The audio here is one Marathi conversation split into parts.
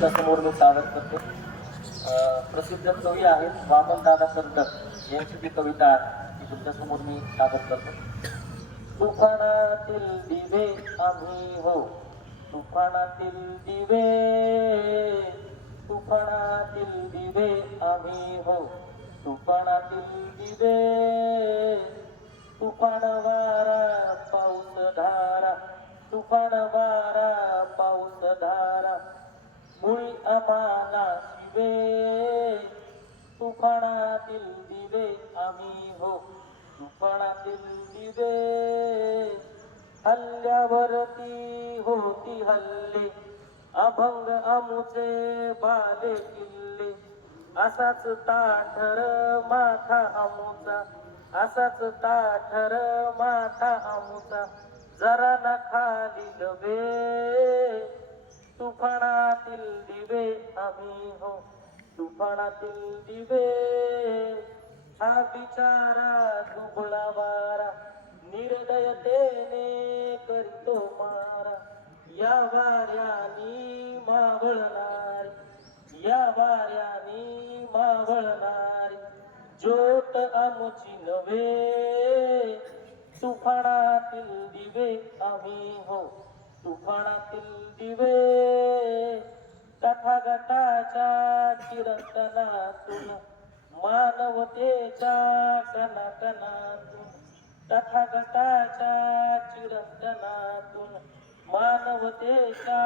समोर मी स्वागत करतो. प्रसिद्ध कवी आहेत वामन दादा कर्दक यांची जी कविता आहे ती तुमच्यासमोर मी सादर करतो. तुफानातील दिवे आम्ही हो. तुफानातील दिवे तुफानातील दिवे आम्ही हो. तुफानातील दिवे तुफान वारा पाऊस धारा. तुफान वारा पाऊस धारा मुळी आम्हाला शिवे. तुफानातील दिवे आम्ही हो तुफानातील दिवे. हल्ल्यावरती होती हल्ले अभंग आमुचे बाले किल्ले. असाच ताठर माथा आमुचा असाच ताठर माथा आमुचा. जरा ना खाली लवे. तुफानातील दिवे आम्ही हो. तुफानातील दिवे. हा बिचारा दुबळा वारा. निर्दयतेने करतो मारा. या वाऱ्यानी मावळणार. या वाऱ्यानी मावळणार. ज्योत आमची नवे तुफानातील दिवे आम्ही हो. तुफानातील दिवे तथागताच्या चिरंतनातून मानवतेच्या कणाकणातून तथागताच्या चिरंतनातून मानवतेच्या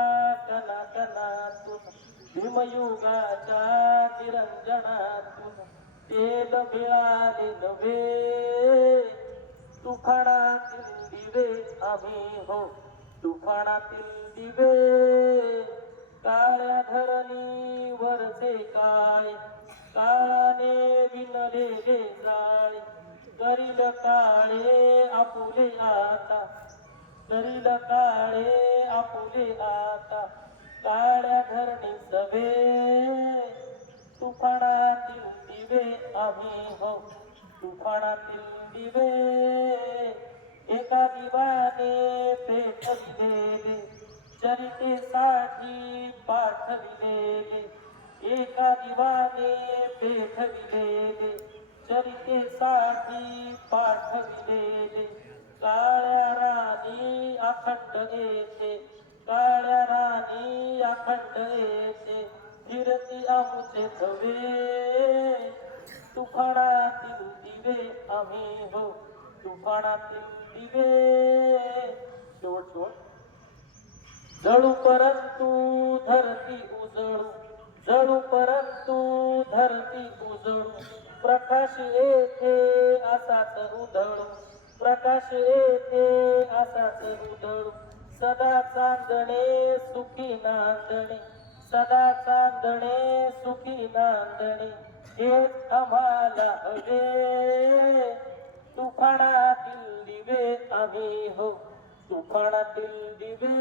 कणाकणातून भीमयुगाच्या निरंजनातून तेल मिळाले नव्हे. आम्ही हो तुफानातील दिवे काळ्या धरणी वरचे काय? काळाने विनलेले जाय करील काळे आपुले आता. करील काळे आपुले आता. काळ्या धरणी सवे तुफानातील दिवे आम्ही हो. तुफानातील दिवे एका दिवाने पेटविलेले चरितेसाठी पाठविलेले एका दिवाने पेटविलेले चरितेसाठी पाठविलेले काळ्या राणी अखंड येते. काळ्या राणी अखंड येते. फिरती आमचे धवे. तुफानातील दिवे आम्ही हो. तुफानातील दिवे शेवट शेवट. जळू परंतु धरती उजळू. जळू परंतु धरती उजळू. प्रकाश येथे असाच उधळू. प्रकाश येथे असाच उधळू. सदा चांदणे सुखी नांदणे. सदा चांदणे सुखी नांदणे. हेच आम्हाला हवे. তুফানাতিল দিবে আমি হোক তুফানাতিল দিবে